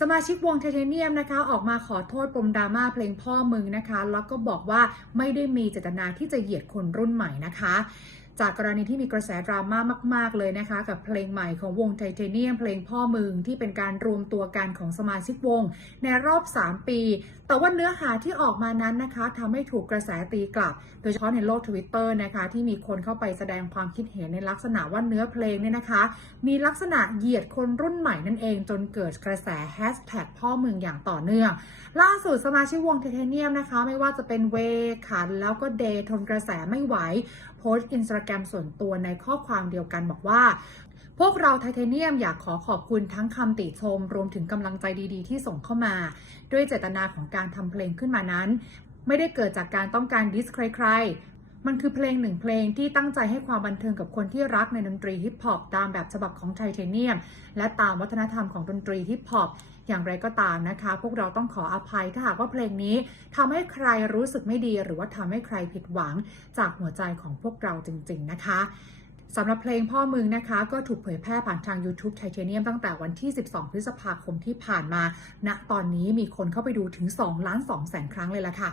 สมาชิกวงเทเทเนียมนะคะ ออกมาขอโทษปมดราม่าเพลงพ่อมึงนะคะ แล้วก็บอกว่าไม่ได้มีเจตนาที่จะเหยียดคนรุ่นใหม่นะคะ จากกรณีที่มีกระแสดราม่ามาก ๆ เลยนะคะ กับเพลงใหม่ของวงไทเทเนียม เพลงพ่อมึงที่เป็นการรวมตัวกันของสมาชิกวง ในรอบ 3 ปี แต่ว่าเนื้อหาที่ออกมานั้นนะคะทำให้ถูกกระแสตีกลับ โดยเฉพาะในโลกทวิตเตอร์นะคะ ที่มีคนเข้าไปแสดงความคิดเห็นในลักษณะว่าเนื้อเพลงเนี่ยนะคะ มีลักษณะเหยียดคนรุ่นใหม่นั่นเองจนเกิดกระแสแฮชแท็กพ่อมึงอย่างต่อเนื่อง ล่าสุดสมาชิกวงไทเทเนียมนะคะ ไม่ว่าจะเป็นเวขันแล้วก็เดย์ทนกระแสไม่ไหวโพสต์อินสตาแกรมส่วนตัวในข้อความเดียวกันบอกว่า พวกเราไทเทเนียมอยากขอขอบคุณทั้งคำติชม รวมถึงกำลังใจดีๆ ที่ส่งเข้ามา ด้วยเจตนาของการทำเพลงขึ้นมานั้น ไม่ได้เกิดจากการต้องการดิสใครๆ มันคือเพลงหนึ่งเพลงที่ตั้งใจให้ความบันเทิงกับคนที่รักในดนตรีฮิปฮอปตามแบบฉบับของไทเทเนียม และตามวัฒนธรรมของดนตรีฮิปฮอปอย่างไรก็ตามนะคะ พวกเราต้องขออภัยถ้าหากว่าเพลงนี้ทำให้ใครรู้สึกไม่ดี หรือว่าทำให้ใครผิดหวังจากหัวใจของพวกเราจริง ๆ นะคะสำหรับเพลงพ่อมึงนะคะ ก็ถูกเผยแพร่ผ่านทาง YouTube Titanium ตั้งแต่วันที่ 12 พฤษภาคมที่ผ่านมาณตอนนี้มีคนเข้าไปดูถึง 2 ล้าน2แสนครั้งเลยล่ะค่ะ